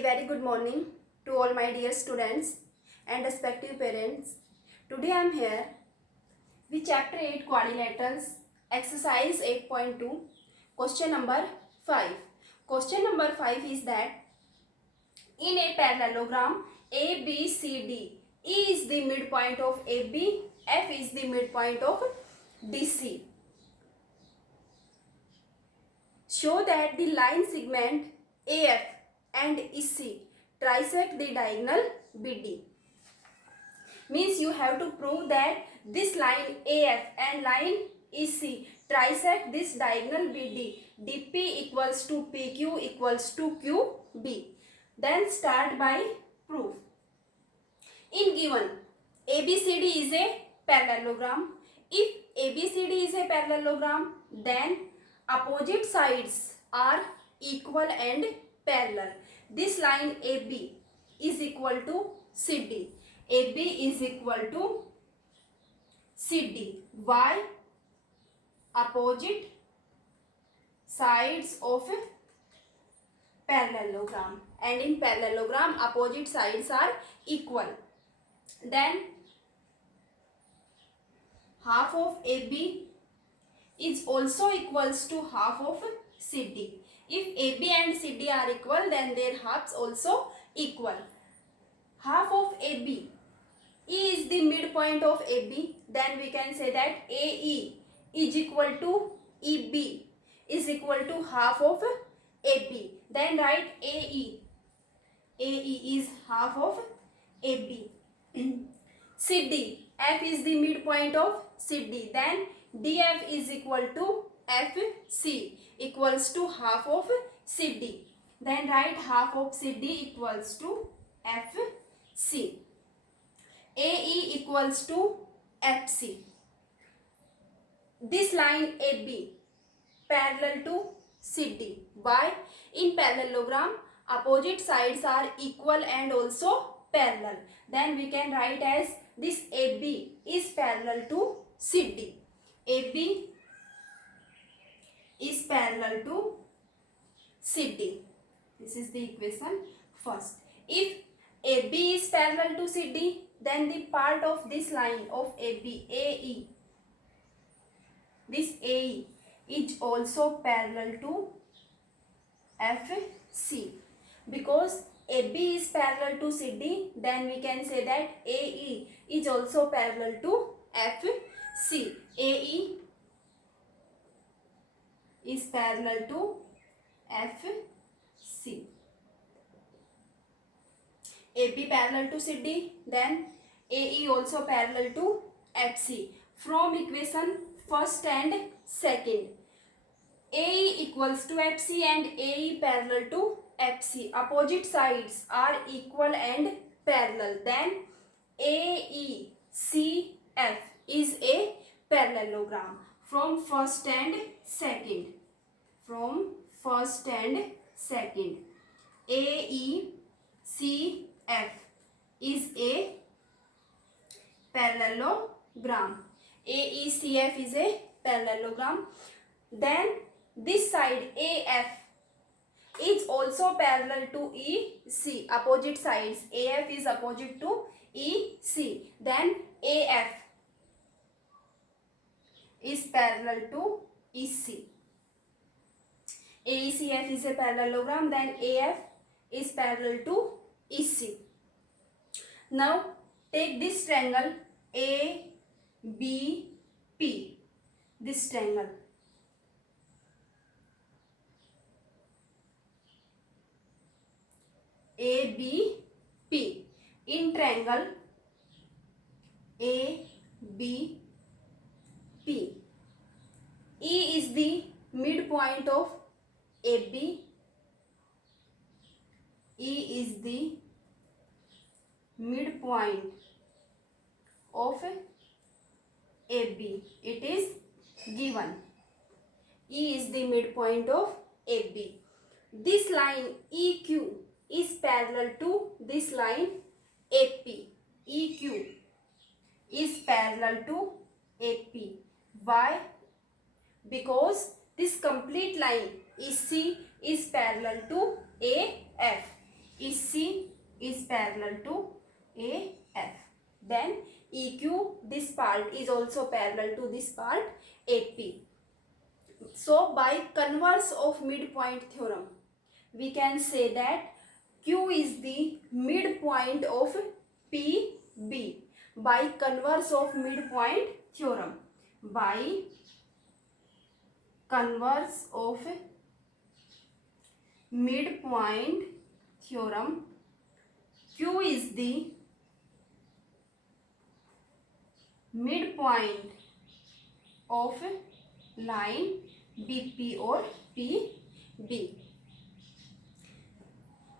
A very good morning to all my dear students and respective parents. Today I am here with chapter 8 quadrilaterals, exercise 8.2, question number 5. Question number 5 is that in a parallelogram ABCD, E is the midpoint of AB, F is the midpoint of DC. Show that the line segment AF and EC trisect the diagonal BD. Means you have to prove that this line AF and line EC trisect this diagonal BD. DP equals to PQ equals to QB. Then start by proof. In given ABCD is a parallelogram. If ABCD is a parallelogram, then opposite sides are equal and parallel. This line AB is equal to CD. AB is equal to CD. Why? Opposite sides of a parallelogram, and in parallelogram opposite sides are equal. Then half of AB is also equals to half of CD. If AB and CD are equal, then their halves also equal. Half of AB, E is the midpoint of AB, then we can say that AE is equal to EB is equal to half of AB. Then write AE. AE is half of AB. CD, F is the midpoint of CD. Then DF is equal to FC equals to half of CD. Then write half of CD equals to FC. AE equals to FC. This line AB parallel to CD. Why? In parallelogram opposite sides are equal and also parallel. Then we can write as this AB is parallel to CD. AB is parallel to CD. This is the equation first. If AB is parallel to CD, then the part of this line of AB, AE, this AE is also parallel to FC. Because AB is parallel to CD, then we can say that AE is also parallel to FC. AE is parallel to FC. AB parallel to CD, then AE also parallel to FC. From equation first and second, AE equals to FC and AE parallel to FC. Opposite sides are equal and parallel. Then AECF is a parallelogram. From first and second, AECF is a parallelogram. AECF is a parallelogram. Then this side AF is also parallel to EC. Opposite sides, AF is opposite to EC. Then AF is parallel to EC. AECF is a parallelogram, then AF is parallel to EC. Now take this triangle ABP. This triangle. ABP. In triangle ABP, E is the midpoint of AB. E is the midpoint of AB. It is given. E is the midpoint of AB. This line EQ is parallel to this line AP. EQ is parallel to AP. Why? Because this complete line EC is parallel to AF. EC is parallel to AF. Then EQ, this part is also parallel to this part AP. So by converse of midpoint theorem, we can say that Q is the midpoint of PB by converse of midpoint theorem. By converse of midpoint theorem, Q is the midpoint of line BP or PB.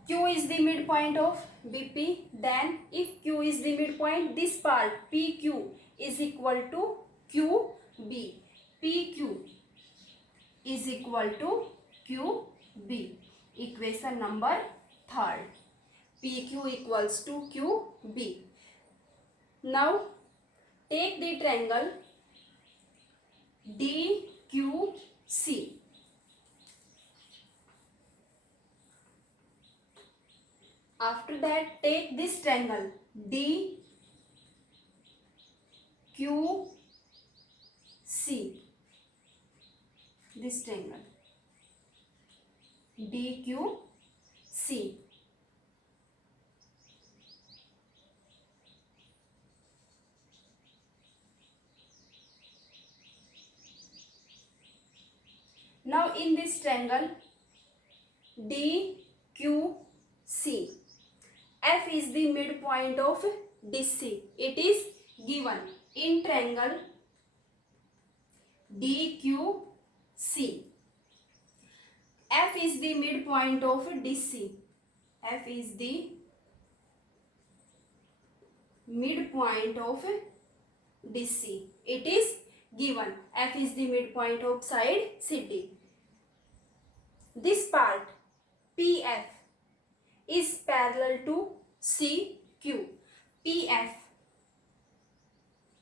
Q is the midpoint of BP. Then if Q is the midpoint, this part PQ is equal to QB. PQ is equal to QB. Equation number 3rd. PQ equals to QB. Now take the triangle DQC. After that, take this triangle DQC. This triangle DQC. Now in this triangle DQC, F is the midpoint of DC. It is given in triangle DQC. F is the midpoint of DC. F is the midpoint of DC. It is given. F is the midpoint of side CD. This part PF is parallel to CQ. PF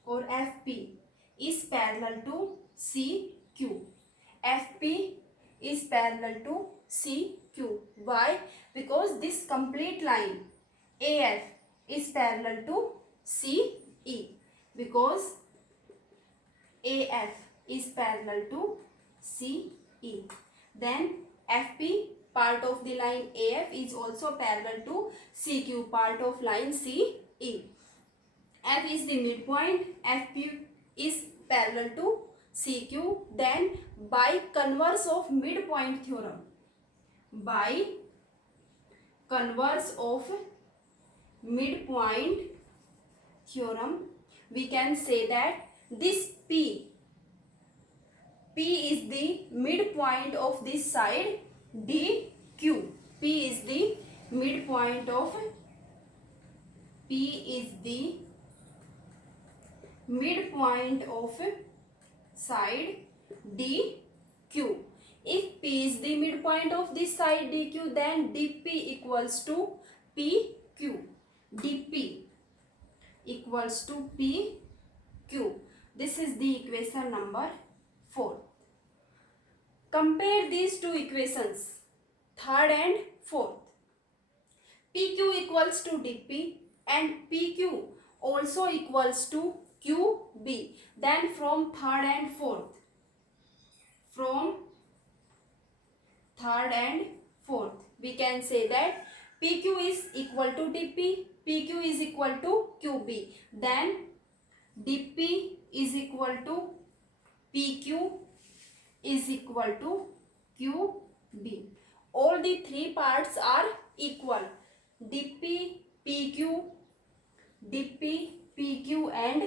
or FP is parallel to CQ. FP is parallel to CQ. Why? Because this complete line AF is parallel to CE. Because AF is parallel to CE. Then FP, part of the line AF, is also parallel to CQ, part of line CE. F is the midpoint, FP is parallel to CQ. Then by converse of midpoint theorem, by converse of midpoint theorem, we can say that this P is the midpoint of this side DQ. P is the midpoint of side DQ. If P is the midpoint of this side DQ, then DP equals to PQ. DP equals to PQ. This is the equation number 4. Compare these two equations, 3rd and 4th. PQ equals to DP and PQ also equals to QB. Then from 3rd and 4th, we can say that PQ is equal to DP, PQ is equal to QB. Then DP is equal to PQ is equal to QB. All the three parts are equal. DP, PQ, and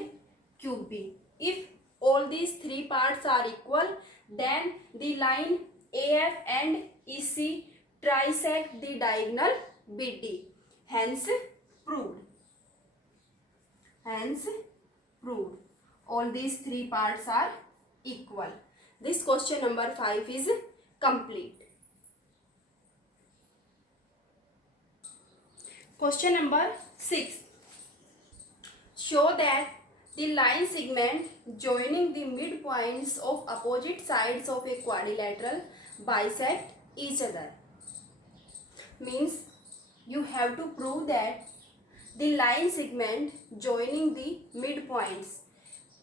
QB. If all these three parts are equal, then the line AF and EC trisect the diagonal BD. Hence proved. All these three parts are equal. This question number 5 is complete. Question number 6. Show that the line segment joining the midpoints of opposite sides of a quadrilateral bisect each other. Means you have to prove that the line segment joining the midpoints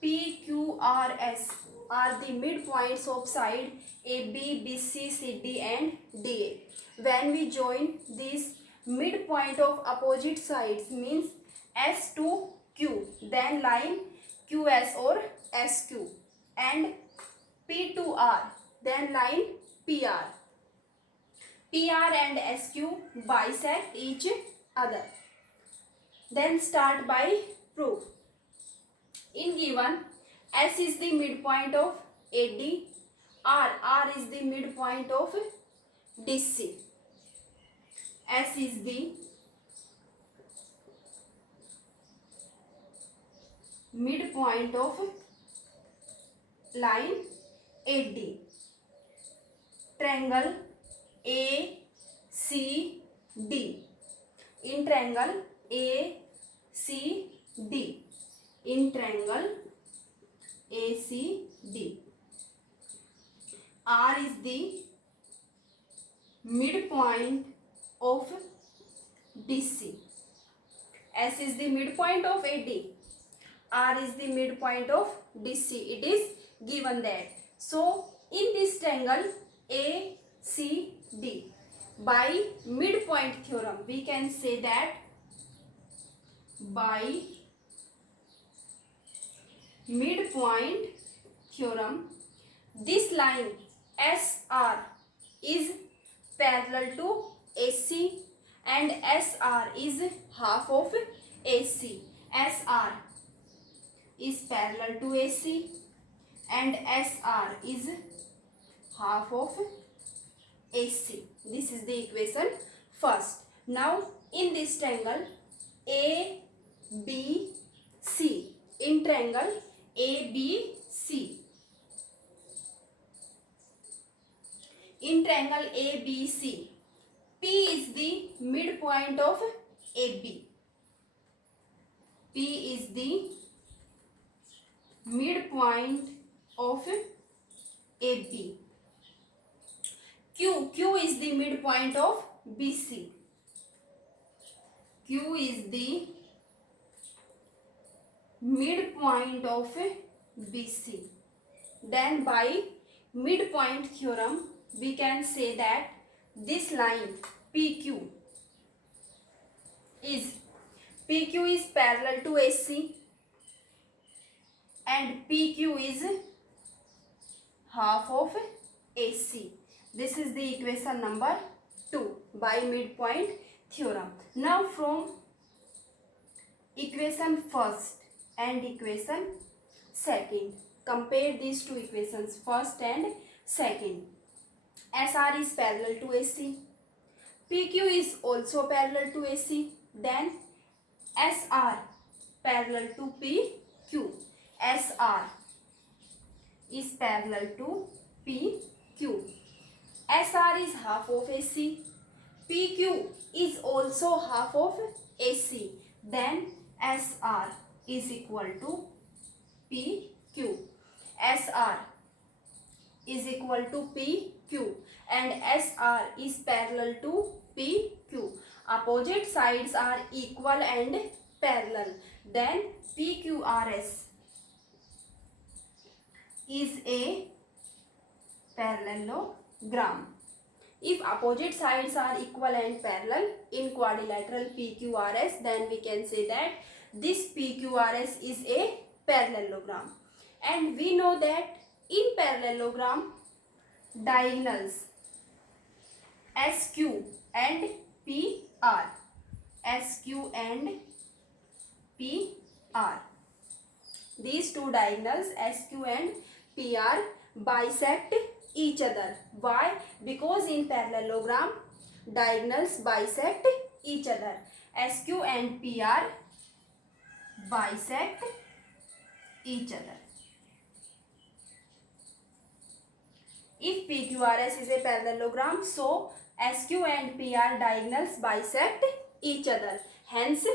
P, Q, R, S are the midpoints of side AB, BC, CD and DA. When we join these midpoint of opposite sides means S to Q, then line QS or SQ, and P to R, then line PR. PR and SQ bisect each other. Then start by proof. In given, S is the midpoint of AD, R is the midpoint of DC. S is the midpoint of line AD. Triangle ACD. In triangle ACD. In triangle ACD. R is the midpoint of DC. S is the midpoint of AD. R is the midpoint of DC. It is given that. So, in this triangle ACD, by midpoint theorem, we can say that by midpoint theorem, this line SR is parallel to AC and SR is half of AC. SR is parallel to AC and SR is half of AC. This is the equation first. Now in this triangle ABC, in triangle ABC, in triangle ABC, P is the midpoint of AB. P is the midpoint of AB. Q is the midpoint of BC. Q is the midpoint of BC. Then by midpoint theorem, we can say that this line PQ is parallel to AC and PQ is half of AC. This is the equation number 2 by midpoint theorem. Now from equation first and equation second, compare these two equations, first and second. SR is parallel to AC. PQ is also parallel to AC. Then SR parallel to PQ. SR is parallel to PQ. SR is half of AC. PQ is also half of AC. Then SR is equal to PQ. SR is equal to PQ and SR is parallel to PQ. Opposite sides are equal and parallel. Then PQRS is a parallelogram. If opposite sides are equal and parallel in quadrilateral PQRS, then we can say that this PQRS is a parallelogram. And we know that in parallelogram, diagonals SQ and PR, SQ and PR, these two diagonals SQ and PR bisect each other. Why? Because in parallelogram, diagonals bisect each other. SQ and PR bisect each other. If PQRS is a parallelogram, so SQ and PR diagonals bisect each other. Hence,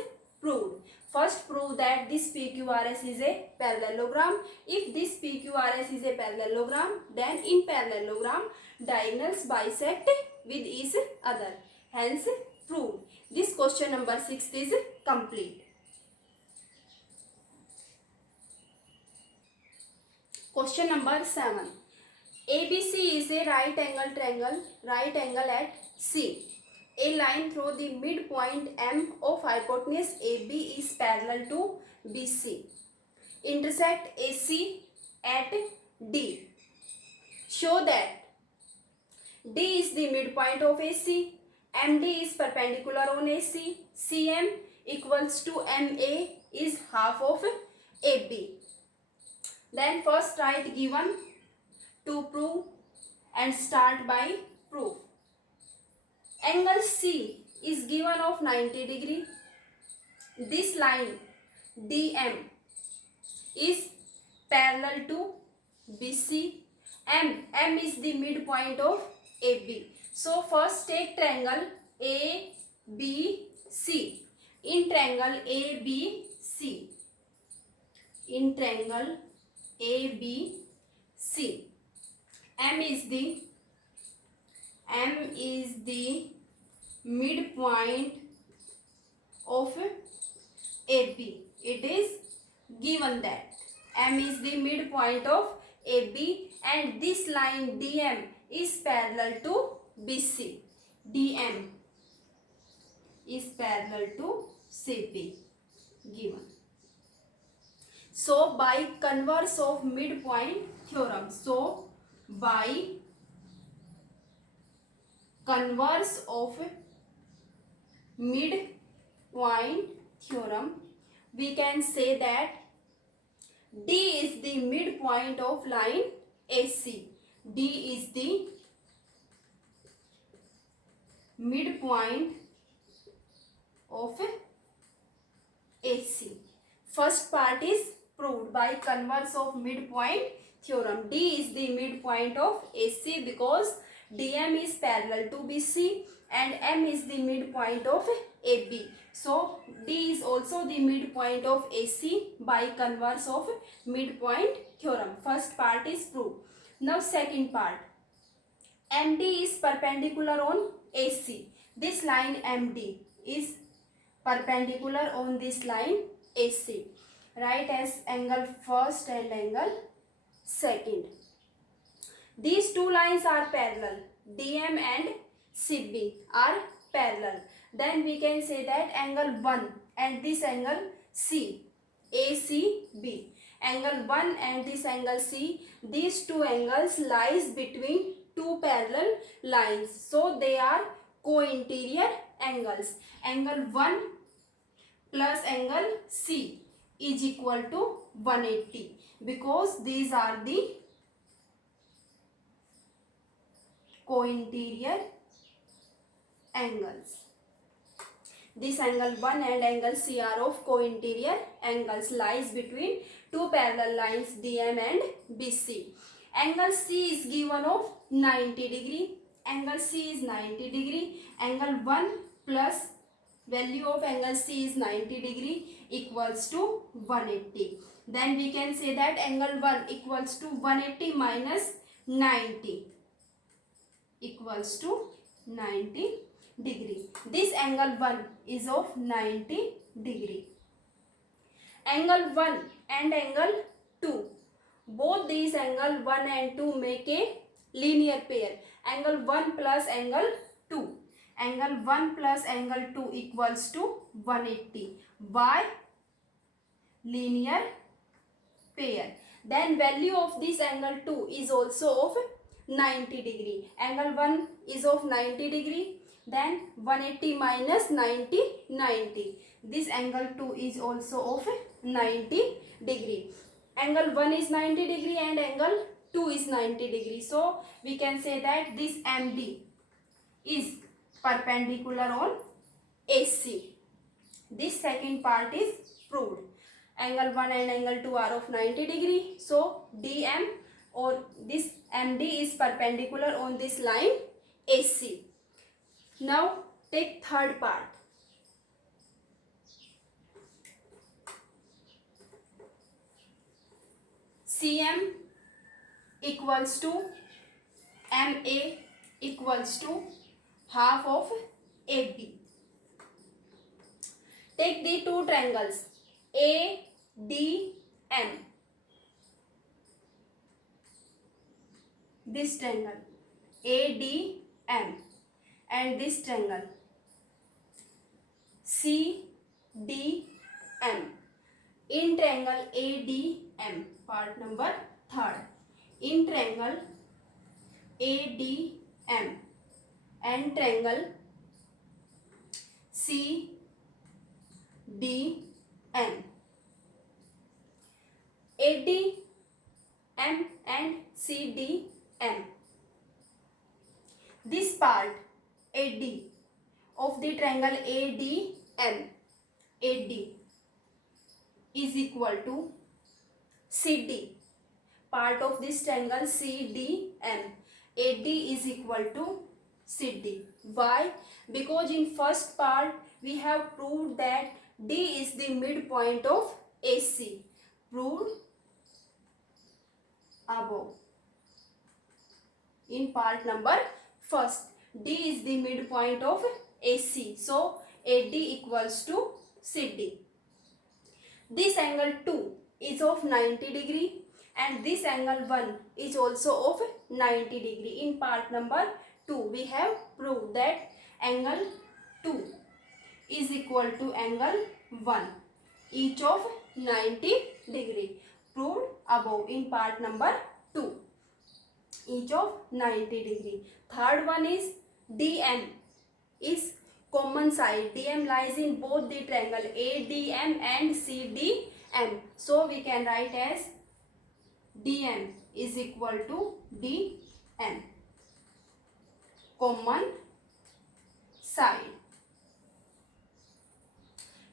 proved. First, prove that this PQRS is a parallelogram. If this PQRS is a parallelogram, then in parallelogram, diagonals bisect with each other. Hence, proved. This question number 6 is complete. Question number 7. ABC is a right angle at C. A line through the midpoint M of hypotenuse AB is parallel to BC. Intersect AC at D. Show that D is the midpoint of AC, MD is perpendicular on AC, CM equals to MA is half of AB. Then first write given to prove and start by proof. Angle C is given of 90 degree. This line DM is parallel to BC. M is the midpoint of AB. So first take triangle ABC. In triangle ABC, M is the midpoint of AB. It is given that M is the midpoint of AB and this line DM is parallel to BC. DM is parallel to CB given. So by converse of midpoint theorem. So by converse of midpoint theorem, we can say that D is the midpoint of line AC. D is the midpoint of AC. First part is proved by converse of midpoint theorem. D is the midpoint of AC because DM is parallel to BC and M is the midpoint of AB. So D is also the midpoint of AC by converse of midpoint theorem. First part is proved. Now second part. MD is perpendicular on AC. This line MD is perpendicular on this line AC. Write as angle first and angle second. These two lines are parallel. DM and CB are parallel. Then we can say that angle 1 and this angle C, ACB. Angle 1 and this angle C, these two angles lies between two parallel lines. So they are co-interior angles. Angle 1 plus angle C is equal to 180 because these are the co-interior angles. This angle 1 and angle C are of co-interior angles lies between two parallel lines DM and BC. Angle C is given of 90 degree. Angle C is 90 degree. Angle 1 plus value of angle C is 90 degree equals to 180. Then we can say that angle 1 equals to 180 minus 90 equals to 90 degree. This angle 1 is of 90 degree. Angle 1 and angle 2. Both these angle 1 and 2 make a linear pair. Angle 1 plus angle 2. Angle 1 plus angle 2 equals to 180. Why? Linear pair. Then value of this angle 2 is also of 90 degree. Angle 1 is of 90 degree. Then 180 minus 90, 90. This angle 2 is also of 90 degree. Angle 1 is 90 degree and angle 2 is 90 degree. So we can say that this MD is perpendicular on AC. This second part is proved. Angle 1 and angle 2 are of 90 degree. So DM or this MD is perpendicular on this line AC. Now take third part. CM equals to MA equals to half of AB. Take the two triangles ADM. This triangle ADM and this triangle CDM. In triangle ADM, part number 3rd. In triangle ADM and triangle CDM. ADM and CDM. This part AD of the triangle ADM, AD is equal to CD. Part of this triangle CDM, AD is equal to CD. Why? Because in first part we have proved that D is the midpoint of AC. Proved above. In part number first, D is the midpoint of AC. So AD equals to CD. This angle 2 is of 90 degree and this angle 1 is also of 90 degree. In part number 2 we have proved that angle 2 is equal to angle 1, each of 90 degree. Proved above in part number 2, each of 90 degree. Third one is DM is common side. DM lies in both the triangle ADM and CDM. So we can write as DM is equal to DM, common side.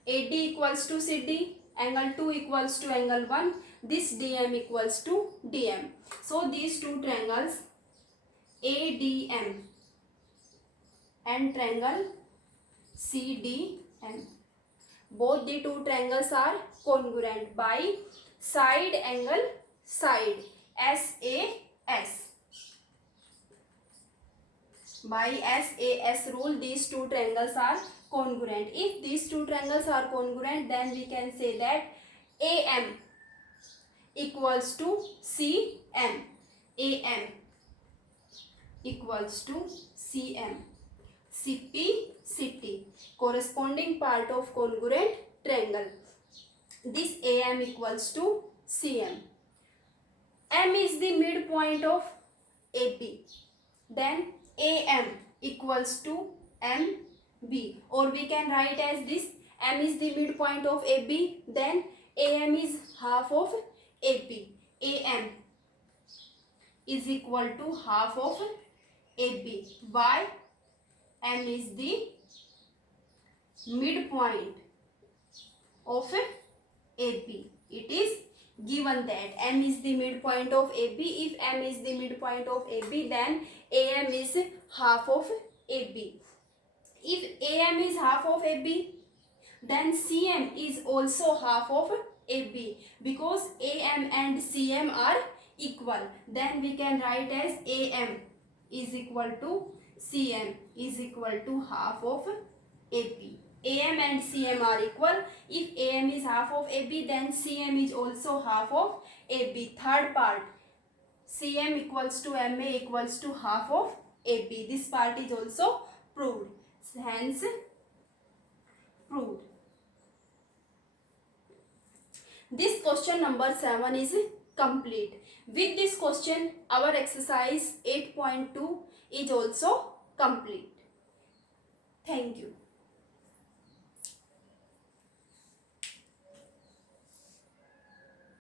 AD equals to CD, angle 2 equals to angle 1, this DM equals to DM. So these two triangles ADM and triangle CDM, both the two triangles are congruent by side angle side SAS. By SAS rule, these two triangles are congruent. If these two triangles are congruent, then we can say that AM equals to CM. AM equals to CM. CP, CT, corresponding part of congruent triangle. This AM equals to CM. M is the midpoint of AB. Then AM equals to MB, or we can write as this: M is the midpoint of AB, then AM is half of AB. AM is equal to half of AB. Why? M is the midpoint of AB. It is given that M is the midpoint of AB. If M is the midpoint of AB, then AM is half of AB. If AM is half of AB, then CM is also half of AB, because AM and CM are equal. Then we can write as AM is equal to CM is equal to half of AB. AM and CM are equal. If AM is half of AB, then CM is also half of AB. Third part, CM equals to MA equals to half of AB. This part is also proved. Hence, proved. This question number 7 is complete. With this question, our exercise 8.2 is also complete. Thank you.